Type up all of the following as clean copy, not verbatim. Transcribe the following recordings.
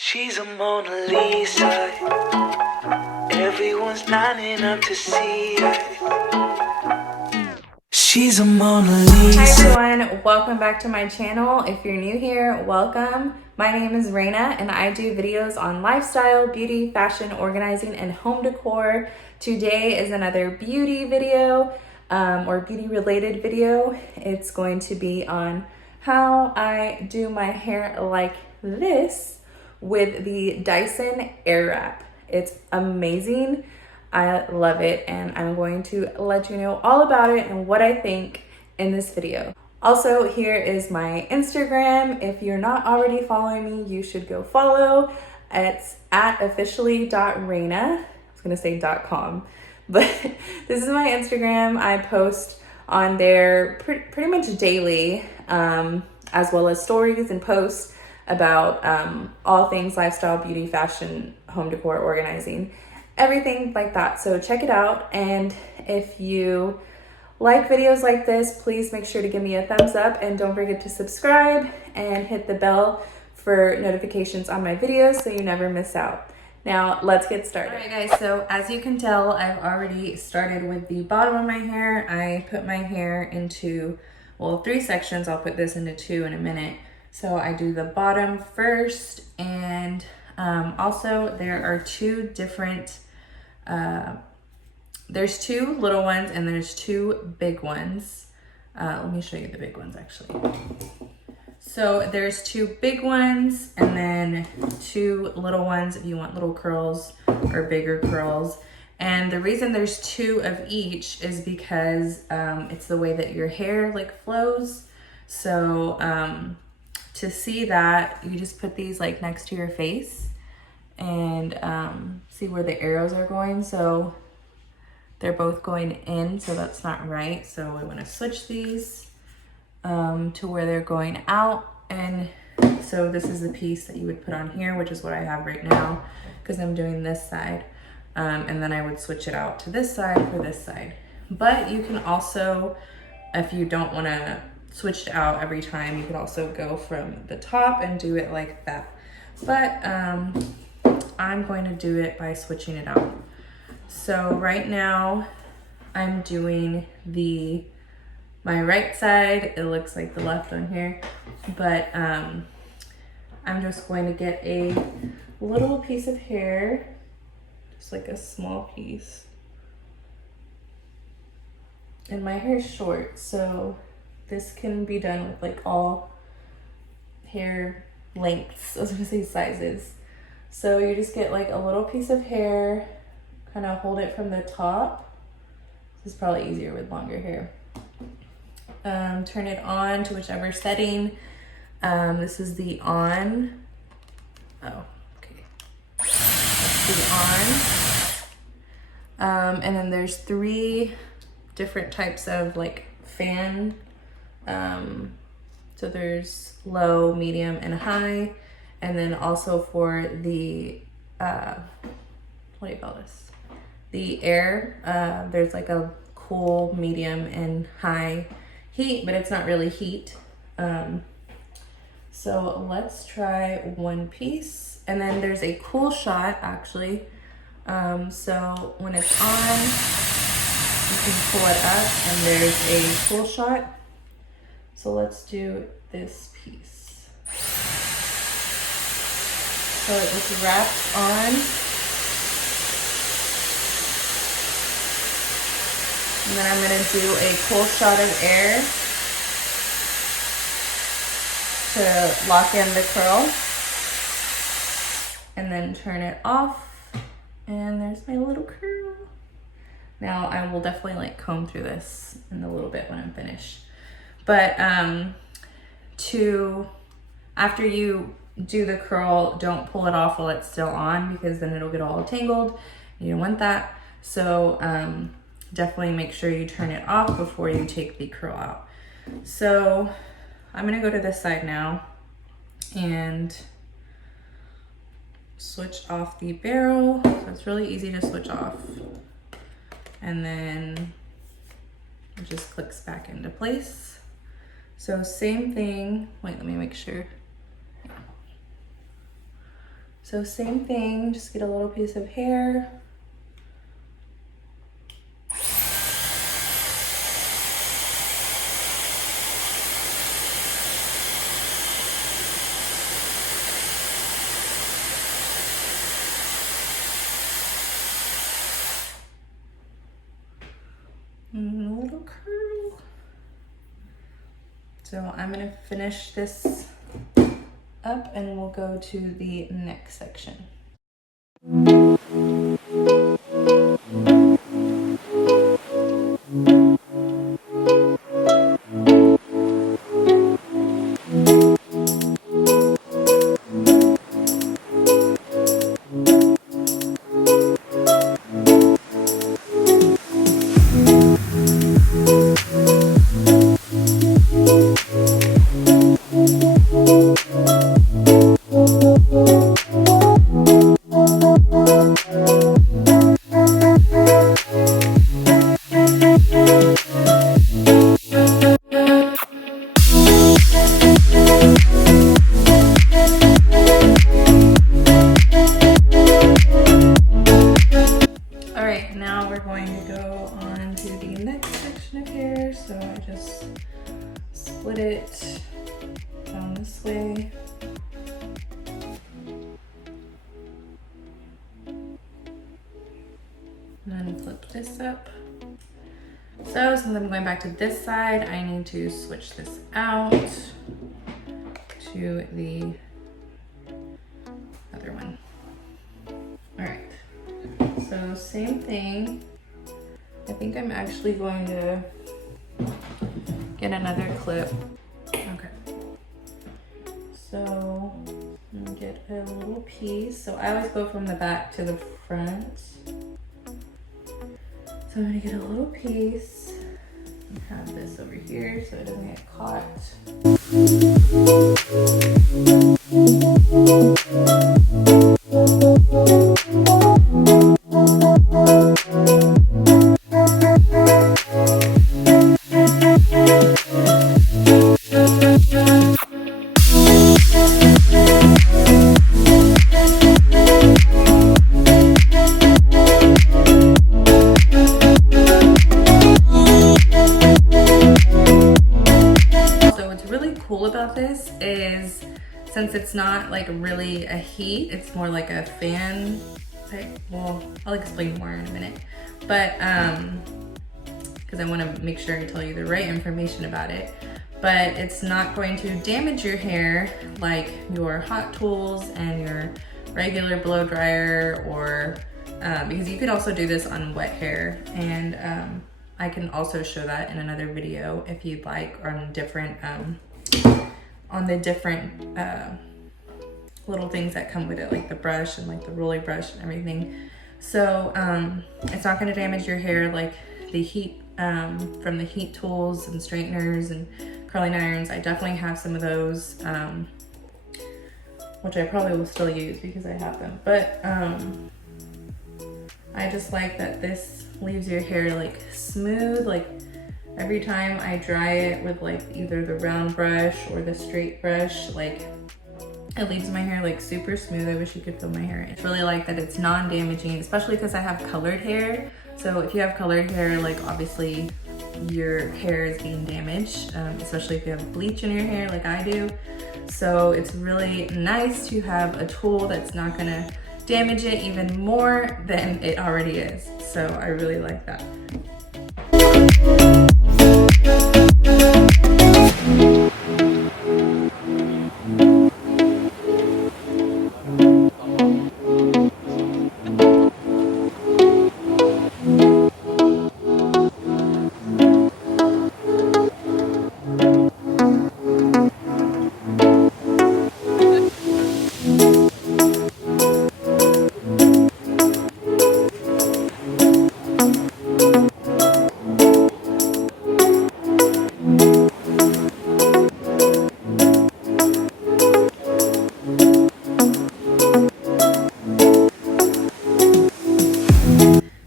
She's a Mona Lisa. Everyone's lining up to see her. She's a Mona Lisa. Hi everyone, welcome back to my channel. If you're new here, welcome. My name is Raina and I do videos on lifestyle, beauty, fashion, organizing, and home decor. Today is another beauty video or beauty related video. It's going to be on how I do my hair like this with the Dyson Airwrap. It's amazing. I love it, and I'm going to let you know all about it and what I think in this video. Also, here is my Instagram. If you're not already following me, you should go follow. It's at officially.raina. I was gonna say .com, but this is my Instagram. I post on there pretty much daily, as well as stories and posts about all things lifestyle, beauty, fashion, home decor, organizing, everything like that. So check it out. And if you like videos like this, please make sure to give me a thumbs up and don't forget to subscribe and hit the bell for notifications on my videos so you never miss out. Now let's get started. All right guys, so as you can tell, I've already started with the bottom of my hair. I put my hair into, well, 3 sections. I'll put this into 2 in a minute. So I do the bottom first, and also there are 2 different, there's 2 little ones and there's 2 big ones. Let me show you the big ones actually. So there's 2 big ones and then 2 little ones if you want little curls or bigger curls. And the reason there's 2 of each is because it's the way that your hair like flows. So to see that, you just put these like next to your face and see where the arrows are going. So they're both going in, so that's not right. So we want to switch these to where they're going out. And so this is the piece that you would put on here, which is what I have right now because I'm doing this side. And then I would switch it out to this side for this side. But you can also, if you don't want to switch it out every time, you could also go from the top and do it like that. But I'm going to do it by switching it out. So right now I'm doing my right side. It looks like the left on here, but I'm just going to get a little piece of hair, just like a small piece. And my hair is short, so this can be done with like all hair lengths. I was gonna say sizes. So you just get like a little piece of hair, kind of hold it from the top. This is probably easier with longer hair. Turn it on to whichever setting. This is the on. Oh, okay. That's the on. And then there's 3 different types of like fan. So there's low, medium, and high. And then also for the, what do you call this? The air, there's like a cool, medium, and high heat, but it's not really heat. So let's try one piece. And then there's a cool shot actually. So when it's on, you can pull it up and there's a cool shot. So let's do this piece. So it just wraps on. And then I'm gonna do a cool shot of air to lock in the curl. And then turn it off. And there's my little curl. Now I will definitely like comb through this in a little bit when I'm finished. But after you do the curl, don't pull it off while it's still on because then it'll get all tangled. You don't want that. So definitely make sure you turn it off before you take the curl out. So I'm gonna go to this side now and switch off the barrel. So it's really easy to switch off. And then it just clicks back into place. So same thing, wait, let me make sure. So same thing, just get a little piece of hair. And a little curl. So I'm gonna finish this up and we'll go to the neck section. So I just split it down this way. And then flip this up. So since I'm going back to this side, I need to switch this out to the other one. All right, so same thing. I think I'm actually going to get another clip. Okay. So I'm gonna get a little piece. So I always go from the back to the front. So I'm gonna get a little piece and have this over here so it doesn't get caught. About this is, since it's not like really a heat, it's more like a fan type. Well, I'll explain more in a minute, but because I want to make sure I tell you the right information about it. But it's not going to damage your hair like your hot tools and your regular blow dryer, or because you could also do this on wet hair, and I can also show that in another video if you'd like, on different on the different little things that come with it, like the brush and like the roller brush and everything. So it's not going to damage your hair like the heat from the heat tools and straighteners and curling irons. I definitely have some of those, which I probably will still use because I have them. But I just like that this leaves your hair like smooth. Like every time I dry it with like either the round brush or the straight brush, like it leaves my hair like super smooth. I wish you could feel my hair. It's really like that it's non-damaging, especially because I have colored hair. So if you have colored hair, like obviously your hair is being damaged, especially if you have bleach in your hair like I do. So it's really nice to have a tool that's not gonna damage it even more than it already is. So I really like that.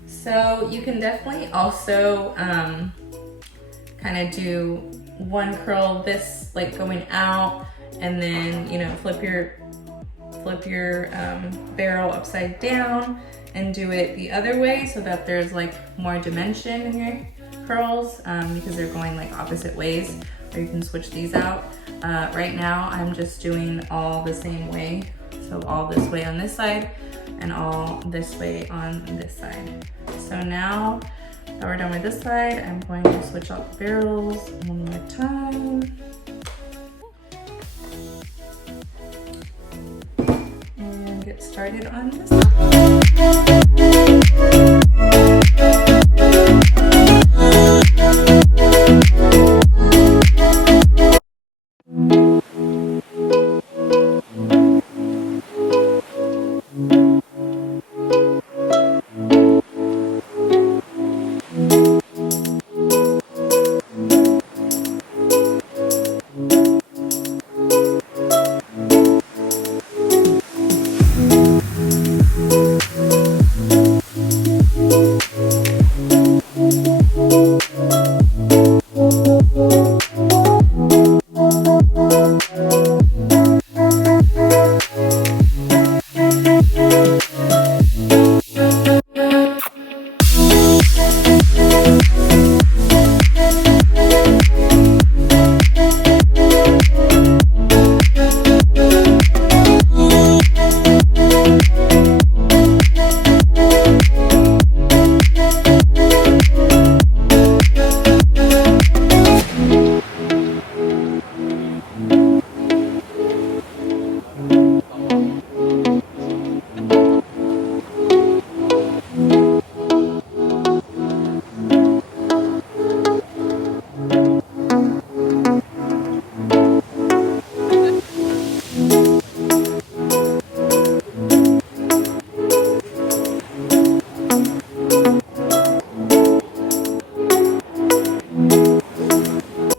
So you can definitely also kind of do one curl, this like going out, and then, you know, flip your flip your barrel upside down and do it the other way so that there's like more dimension in your curls because they're going like opposite ways, or you can switch these out. Right now I'm just doing all the same way. So all this way on this side and all this way on this side. So now that we're done with this side, I'm going to switch out the barrels one more time. And get started on this side.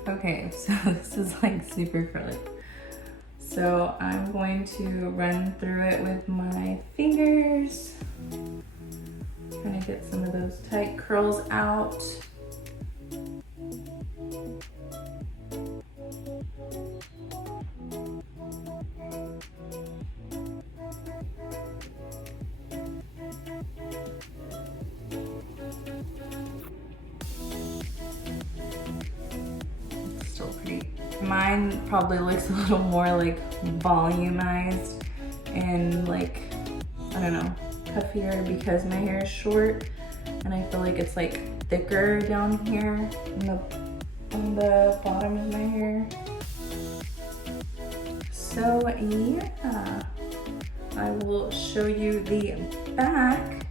Okay, so this is like super curly. So I'm going to run through it with my fingers. Trying to get some of those tight curls out. Still pretty. Mine probably looks a little more like volumized and like, I don't know, puffier because my hair is short, and I feel like it's like thicker down here on the bottom of my hair. So yeah, I will show you the back.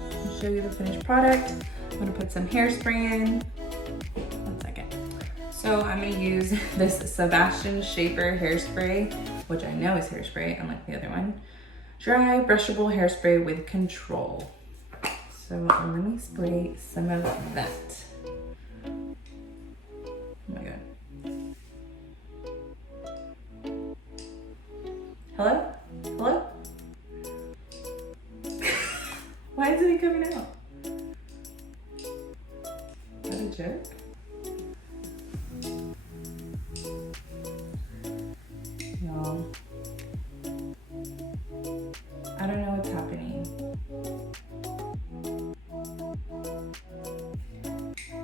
I'll show you the finished product. I'm gonna put some hairspray in. 1 second. So I'm gonna use this Sebastian Shaper hairspray, which I know is hairspray, unlike the other one. Dry, brushable hairspray with control. So let me spray some of that. Oh my god. Hello? Hello? Why isn't it coming out? Is that a joke? No. I don't know what's happening.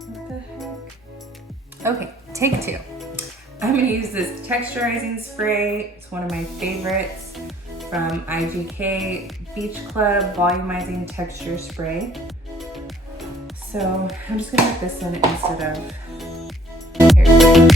What the heck? Okay, take 2. I'm gonna use this texturizing spray. It's one of my favorites from IGK Beach Club Volumizing Texture Spray. So I'm just gonna put this in instead of hairspray.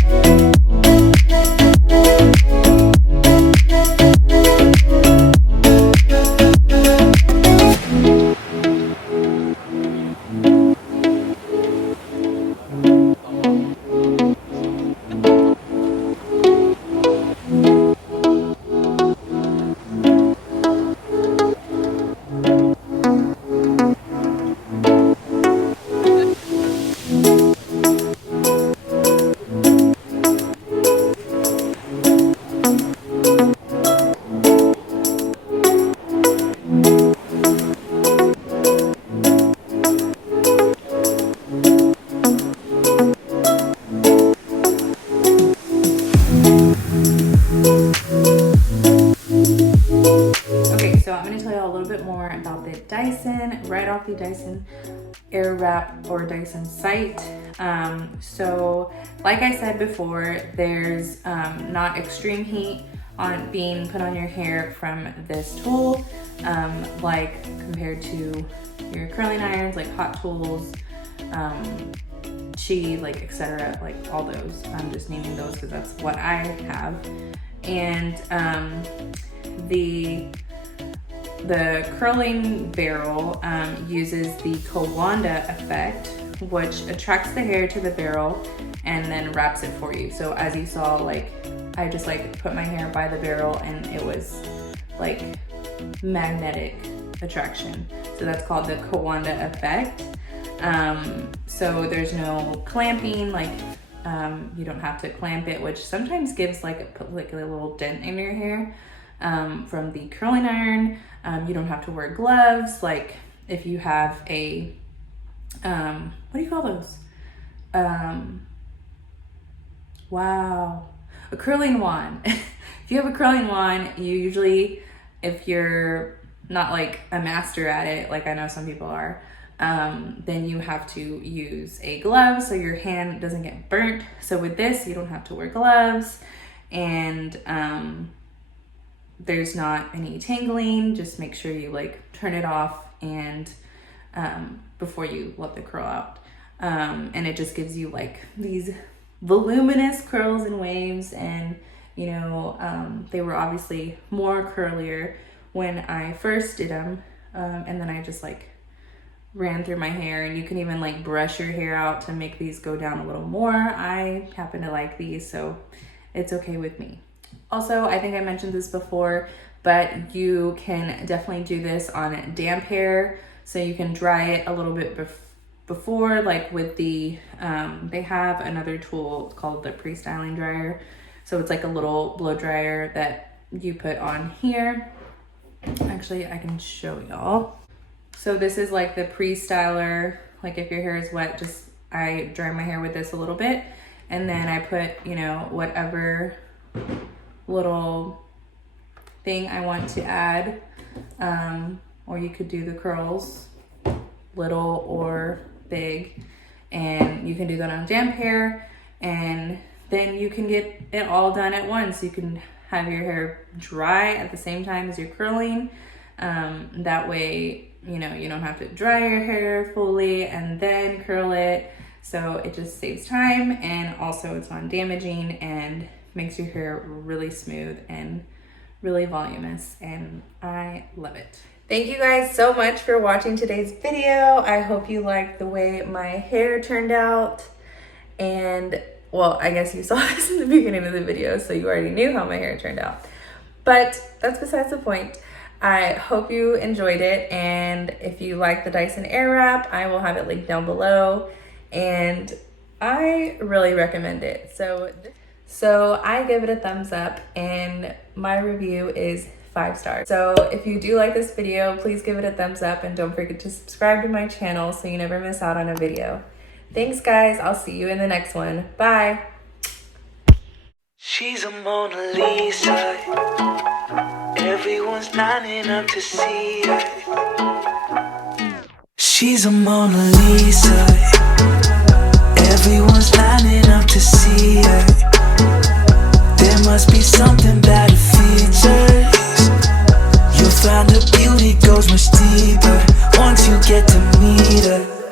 off the Dyson Airwrap or Dyson site. So like I said before, there's not extreme heat on being put on your hair from this tool, like compared to your curling irons, like Hot Tools, Chi, like etc., like all those. I'm just naming those because that's what I have. And the curling barrel uses the Kawanda effect, which attracts the hair to the barrel and then wraps it for you. So as you saw, like I just like put my hair by the barrel and it was like magnetic attraction. So that's called the Kawanda effect. So there's no clamping, like you don't have to clamp it, which sometimes gives like a little dent in your hair from the curling iron. You don't have to wear gloves. Like if you have a, what do you call those? Wow. A curling wand. If you have a curling wand, you usually, if you're not like a master at it, like I know some people are, then you have to use a glove so your hand doesn't get burnt. So with this, you don't have to wear gloves, and there's not any tangling. Just make sure you like turn it off and before you let the curl out. And it just gives you like these voluminous curls and waves, and you know, they were obviously more curlier when I first did them, and then I just like ran through my hair, and you can even like brush your hair out to make these go down a little more. I happen to like these, so it's okay with me. Also, I think I mentioned this before, but you can definitely do this on damp hair, so you can dry it a little bit before, like with the, they have another tool called the pre-styling dryer. So it's like a little blow dryer that you put on here. Actually, I can show y'all. So this is like the pre-styler. Like if your hair is wet, just I dry my hair with this a little bit, and then I put, you know, whatever little thing I want to add, or you could do the curls, little or big, and you can do that on damp hair, and then you can get it all done at once. You can have your hair dry at the same time as you're curling. That way, you know, you don't have to dry your hair fully and then curl it. So it just saves time, and also it's non-damaging and makes your hair really smooth and really voluminous, and I love it. Thank you guys so much for watching today's video. I hope you liked the way my hair turned out. And well, I guess you saw this in the beginning of the video, so you already knew how my hair turned out. But that's besides the point. I hope you enjoyed it, and if you like the Dyson Airwrap, I will have it linked down below, and I really recommend it. So I give it a thumbs up, and my review is 5 stars. So if you do like this video, please give it a thumbs up, and don't forget to subscribe to my channel so you never miss out on a video. Thanks guys, I'll see you in the next one. Bye. She's a Mona Lisa. Everyone's lining up to see her. She's a Mona Lisa. Everyone's lining up to see her. There must be something better.